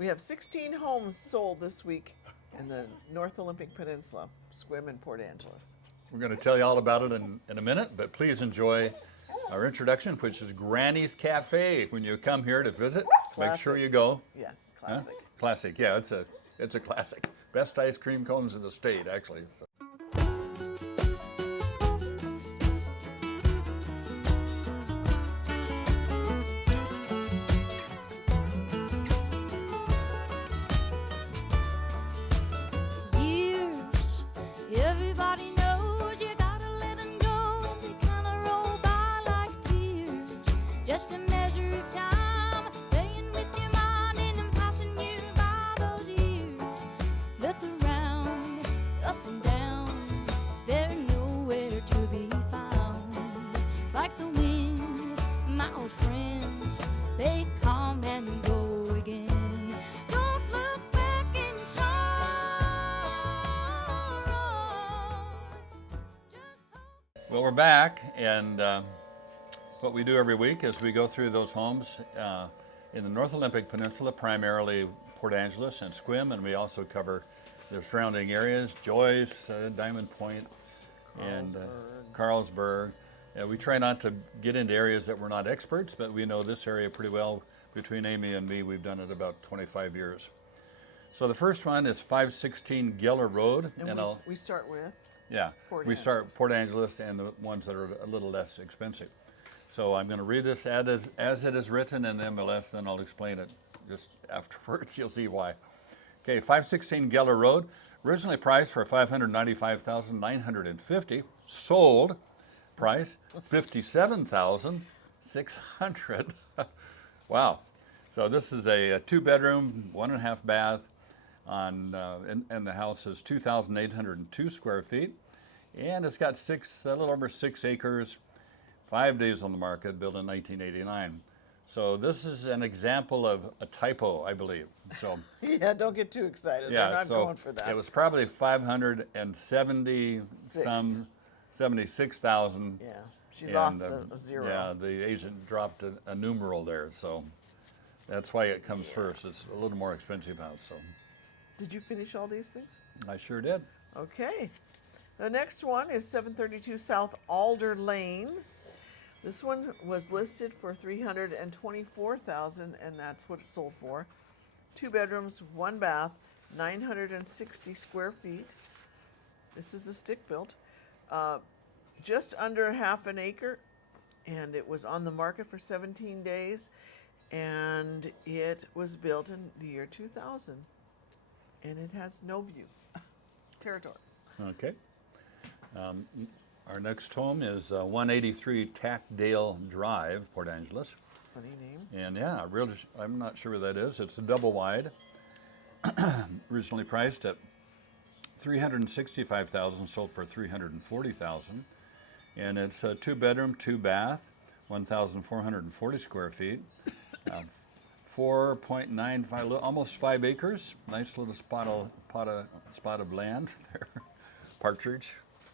We have 16 homes sold this week in the North Olympic Peninsula, Sequim and Port Angeles. We're going to tell you all about it in a minute, but please enjoy our introduction, which is Granny's Cafe. When you come here to visit, make sure you go. Yeah, classic. Huh? Classic, yeah, it's a classic. Best ice cream cones in the state, actually. So. Well, we're back, and what we do every week is we go through those homes in the North Olympic Peninsula, primarily Port Angeles and Sequim, and we also cover the surrounding areas, Joyce, Diamond Point, and Carlsberg. We try not to get into areas that we're not experts, but we know this area pretty well. Between Amy and me, we've done it about 25 years. So the first one is 516 Geller Road. And we start with? Yeah, we start Port Angeles and the ones that are a little less expensive. So I'm going to read this as it is written in the MLS, then I'll explain it just afterwards. You'll see why. Okay, 516 Geller Road, originally priced for $595,950, sold price $57,600. Wow. So this is a 2-bedroom, 1.5 bath. And the house is 2,802 square feet, and it's got a little over 6 acres, 5 days on the market, built in 1989. So this is an example of a typo, I believe. So yeah, don't get too excited. Yeah, they're not going for that. It was probably 76,000. Yeah, she lost a zero. Yeah, the agent dropped a numeral there, so that's why it comes first. It's a little more expensive house. So. Did you finish all these things? I sure did. Okay. The next one is 732 South Alder Lane. This one was listed for $324,000, and that's what it sold for. 2 bedrooms, 1 bath, 960 square feet. This is a stick built. Just under half an acre, and it was on the market for 17 days, and it was built in the year 2000. And it has no view. Territory. Okay. Our next home is 183 Tackdale Drive, Port Angeles. Funny name. And yeah, I'm not sure where that is. It's a double wide. Originally priced at $365,000, sold for $340,000. And it's a 2-bedroom, 2 bath, 1,440 square feet. 4.95, almost 5 acres. Nice little spot of land there.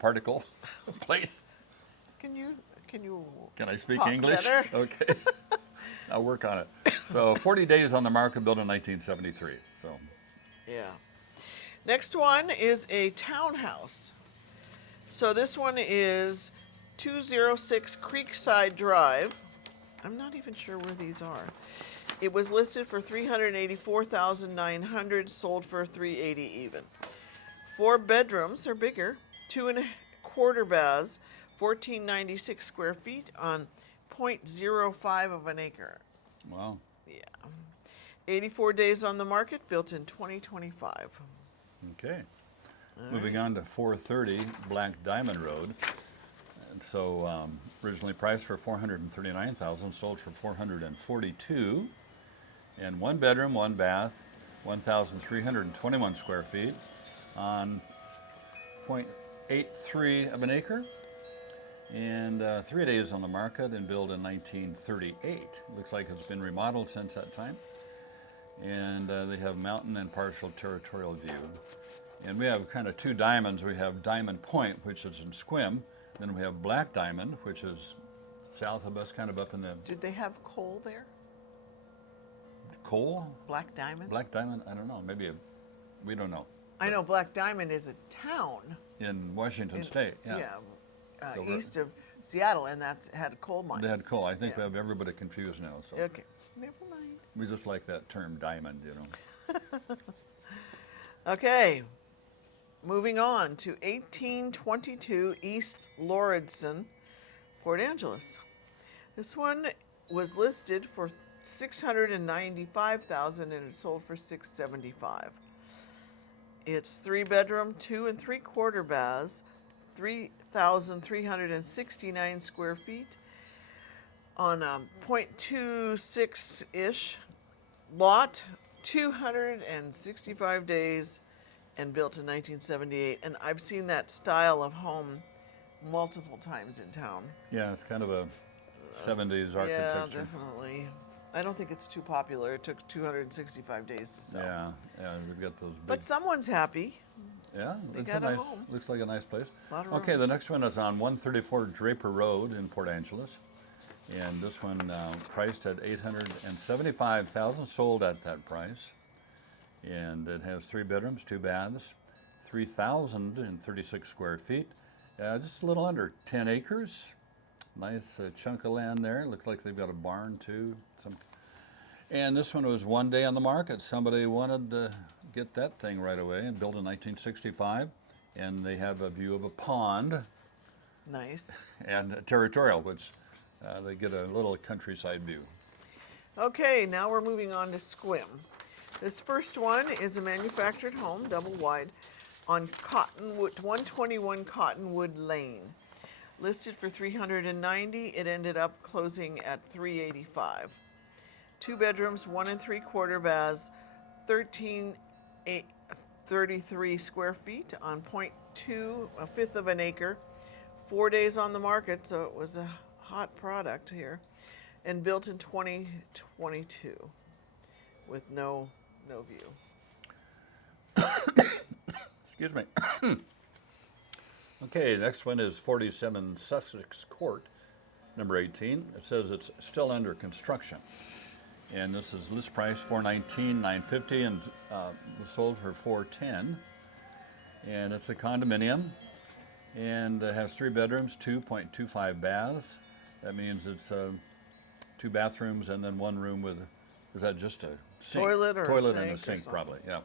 Particle place. Can I speak talk English? Better? Okay. I'll work on it. So 40 days on the market, built in 1973. So. Yeah. Next one is a townhouse. So this one is 206 Creekside Drive. I'm not even sure where these are. It was listed for $384,900, sold for $380,000 even. 4 bedrooms, they're bigger, 2.25 baths, 1,496 square feet on 0.05 of an acre. Wow. Yeah. 84 days on the market, built in 2025. Okay. Moving on to 430 Black Diamond Road. And so originally priced for $439,000, sold for $442,000. And 1 bedroom, 1 bath, 1,321 square feet on 0.83 of an acre. And 3 days on the market and built in 1938. Looks like it's been remodeled since that time. And they have mountain and partial territorial view. And we have kind of 2 diamonds. We have Diamond Point, which is in Sequim. Then we have Black Diamond, which is south of us, kind of up in the... Did they have coal there? coal? Black Diamond? Black Diamond? I don't know. Maybe we don't know. I know Black Diamond is a town. In Washington State, yeah. So East of Seattle, and that's had coal mines. They had coal. I think we Yeah. have everybody confused now. So Okay, never mind. we just like that term diamond, you know. Okay, moving on to 1822 East Lauridson, Port Angeles. This one was listed for $695,000 and it sold for $675,000. It's 3-bedroom, 2 3/4 baths, 3,369 square feet on a 0.26-ish lot, 265 days, and built in 1978. And I've seen that style of home multiple times in town. Yeah, it's kind of a 70s Yeah, architecture. definitely. I don't think it's too popular. It took 265 days to sell. Yeah, we've got those big. But someone's happy. Yeah, They it's got a a nice. home. Looks like a nice place. Lot of Okay, room. the next one is on 134 Draper Road in Port Angeles, and this one priced at $875,000, sold at that price, and it has 3 bedrooms, 2 baths, 3,036 square feet, just a little under 10 acres. Nice chunk of land there. Looks like they've got a barn too. And this one was 1 day on the market. Somebody wanted to get that thing right away and built in 1965. And they have a view of a pond Nice. and territorial, which they get a little countryside view. Okay, now we're moving on to Sequim. This first one is a manufactured home, double wide, on Cottonwood, 121 Cottonwood Lane. Listed for $390,000, it ended up closing at $385,000. 2 bedrooms, 1 3/4 baths, 33 square feet on 0.2, a fifth of an acre. 4 days on the market, so it was a hot product here, and built in 2022 with no view. Excuse me. Okay, next one is 47 Sussex Court, number 18. It says it's still under construction. And this is list price $419,950 and was sold for $410,000. And it's a condominium and it has 3 bedrooms, 2.25 baths. That means it's 2 bathrooms and then 1 room with, is that just a sink? Toilet or a Toilet and a sink or sink, something. probably, yeah.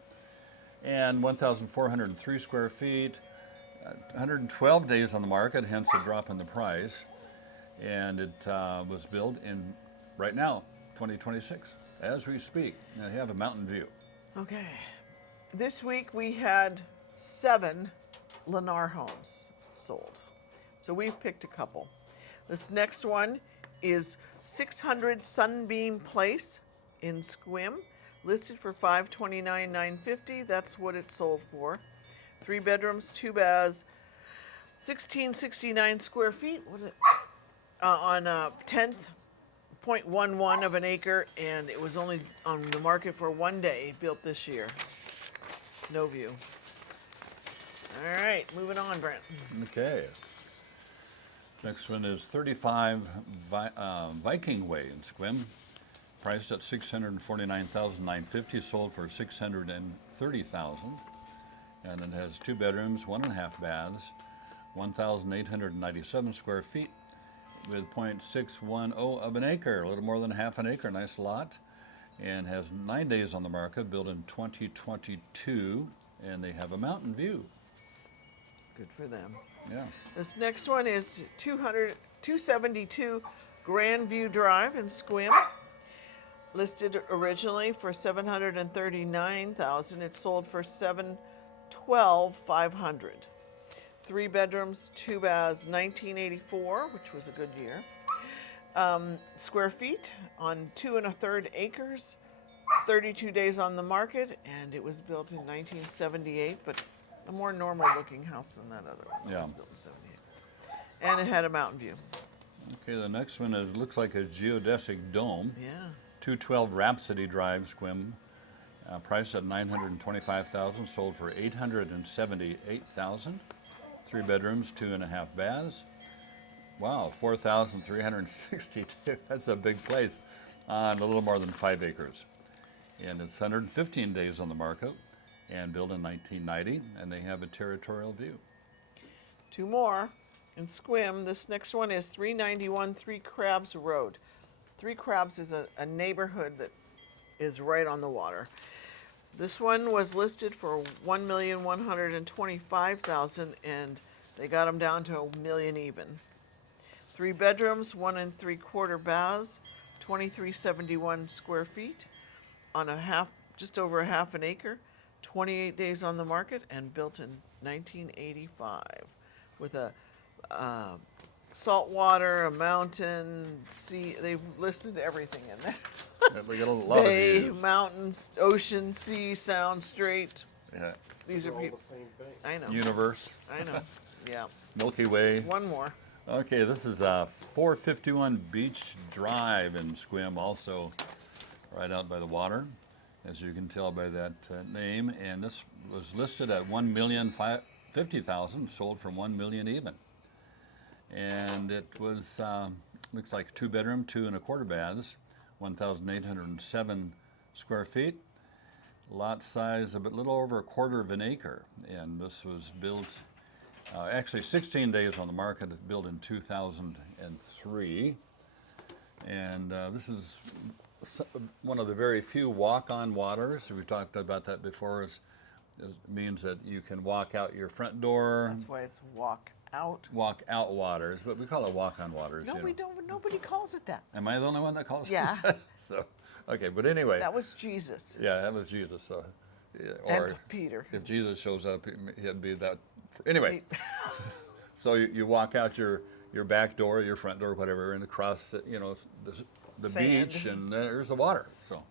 And 1,403 square feet, 112 days on the market, hence the drop in the price. And it was built in, right now, 2026, as we speak. Now you have a mountain view. Okay. This week we had 7 Lennar homes sold. So we've picked a couple. This next one is 600 Sunbeam Place in Sequim, listed for $529,950. That's what it sold for. 3 bedrooms, 2 baths, 1,669 square feet. On a 10.11 of an acre, and it was only on the market for 1 day, built this year. No view. All right, moving on, Brent. Okay. Next one is 35 Viking Way in Sequim, priced at $649,950, sold for $630,000, and it has 2 bedrooms, 1.5 baths, 1,897 square feet, with 0.610 of an acre, a little more than half an acre, nice lot, and has 9 days on the market, built in 2022, and they have a mountain view. Good for them. Yeah. This next one is 272 Grandview Drive in Sequim. Listed originally for $739,000. It sold for $712,500. 3 bedrooms, 2 baths, 1984, which was a good year. Square feet on 2 1/3 acres, 32 days on the market, and it was built in 1978, but a more normal looking house than that other one. Yeah. It was built in 78. And it had a mountain view. Okay, the next one looks like a geodesic dome. Yeah. 212 Rhapsody Drive, Sequim, priced at $925,000, sold for $878,000. 3 bedrooms, 2.5 baths. Wow, 4,362. That's a big place on a little more than 5 acres. and it's 115 days on the market and built in 1990, and they have a territorial view. Two more in Sequim. This next one is 391 Three Crabs Road. Three Crabs is a neighborhood that is right on the water. This one was listed for $1,125,000, and they got them down to $1 million even. 3 bedrooms, 1 3/4 baths, 2371 square feet, on just over a half an acre, 28 days on the market, and built in 1985, with a salt water, a mountain, sea. They've listed everything in there. Yeah, we got a lot Bay, of views. mountains, ocean, sea, sound, strait. Yeah. These are all people. the same thing. I know. Universe, I know. Yeah. Milky Way. One more. Okay, this is 451 Beach Drive in Sequim, also right out by the water, as you can tell by that name. And this was listed at $1,050,000, sold from $1 million even. And it was looks like 2 bedroom, 2 1/4 baths, 1,807 square feet. Lot size a little over 1/4 of an acre, and this was built. Actually, 16 days on the market, built in 2003. And this is one of the very few walk-on waters. We've talked about that before. It means that you can walk out your front door. That's why it's walk out. Walk out waters, but we call it walk-on waters. No, we don't. Nobody calls it that. Am I the only one that calls Yeah. it? So, okay, but anyway. That was Jesus. Yeah, that was Jesus. So, yeah, And or Peter. if Jesus shows up, he'd be that. Anyway, so you walk out your back door, your front door, whatever, and across the Sand. beach, and there's the water. So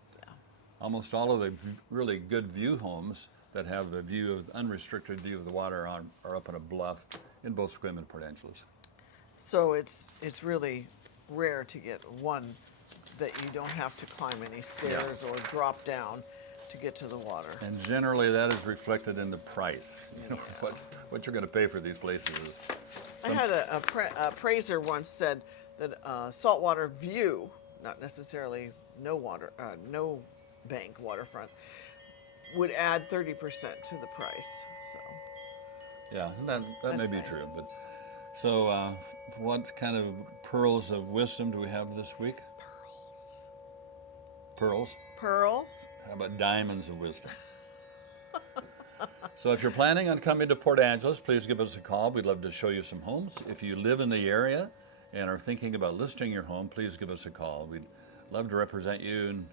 almost all of the really good view homes that have the unrestricted view of the water are up on a bluff in both Sequim and Port Angeles. So it's really rare to get one that you don't have to climb any stairs or drop down to get to the water. And generally, that is reflected in the price. What you're going to pay for these places is. I had a appraiser once said that saltwater view, not necessarily no bank waterfront, would add 30% to the price. So Yeah, that may That's be nice. true. But so, what kind of pearls of wisdom do we have this week? Pearls. pearls. How about diamonds of wisdom? So if you're planning on coming to Port Angeles, please give us a call. We'd love to show you some homes. If you live in the area and are thinking about listing your home, please give us a call. We'd love to represent you,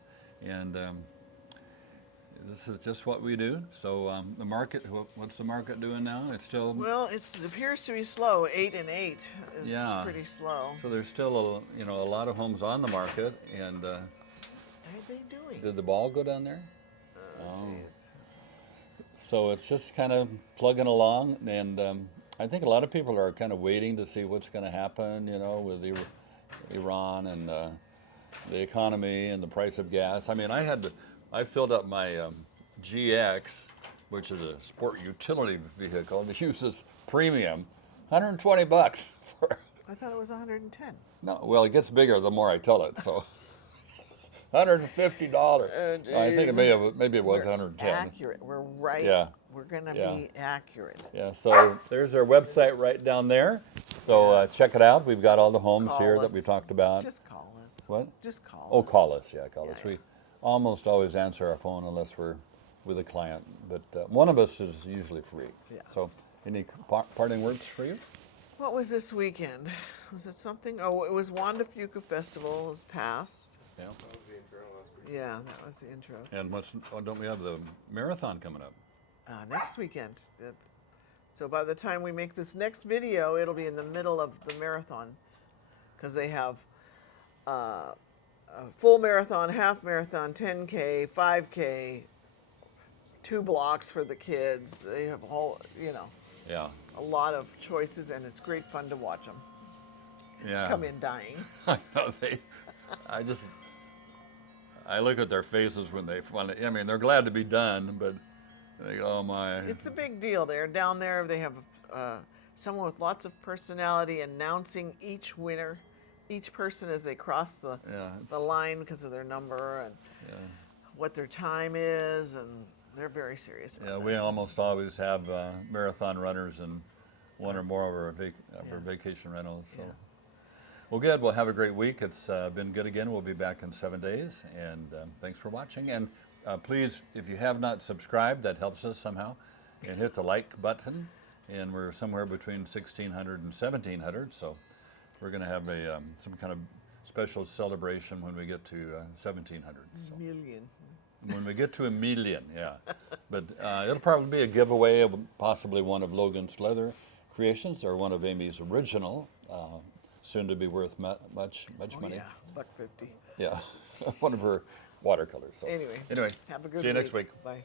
and this is just what we do. So the market, what's the market doing now? It's still, Well, it appears to be slow. 8 and 8 is Yeah. pretty slow. so there's still a lot of homes on the market. And How are they doing? did the ball go down there? Oh, jeez. So it's just kind of plugging along, and I think a lot of people are kind of waiting to see what's going to happen, with Iran and the economy and the price of gas. I mean, I filled up my GX, which is a sport utility vehicle that uses premium, $120 for. I thought it was 110. No, well, it gets bigger the more I tell it, so. $150. I think maybe it was 110. Accurate. We're right. Yeah. We're going to Yeah. be accurate. Yeah, so there's our website right down there. So check it out. We've got all the homes Call here us. that we talked about. Just call us. What? Just call Oh, us. call us. Yeah, call us. Yeah. We almost always answer our phone unless we're with a client. But one of us is usually free. Yeah. So any parting words for you? What was this weekend? Was it something? Oh, it was Wanda Fuca Festival was past. Yeah. That was the intro last week. Yeah, that was the intro. And don't we have the marathon coming up? Next weekend. So by the time we make this next video, it'll be in the middle of the marathon, because they have a full marathon, half marathon, 10K, 5K, 2 blocks for the kids. They have Yeah. a lot of choices, and it's great fun to watch them Yeah. come in dying. I know I look at their faces when I mean, they're glad to be done, but they go, oh my. It's a big deal. They're down there. They have someone with lots of personality announcing each winner, each person as they cross the line because of their number. And what their time is, and they're very serious about Yeah, this. we almost always have marathon runners and one or more of our, our vacation rentals. So. Yeah. Well, good. Well, have a great week. It's been good again. We'll be back in 7 days. And thanks for watching. And please, if you have not subscribed, that helps us somehow. And hit the like button. And we're somewhere between 1,600 and 1,700. So we're going to have a some kind of special celebration when we get to 1,700. So. Million. When we get to 1 million, yeah. But it'll probably be a giveaway of possibly one of Logan's leather creations or one of Amy's original, soon to be worth much money. Yeah, $1.50. Yeah, one of her watercolors. So. Anyway, Anyway, have a good see you next week. Bye.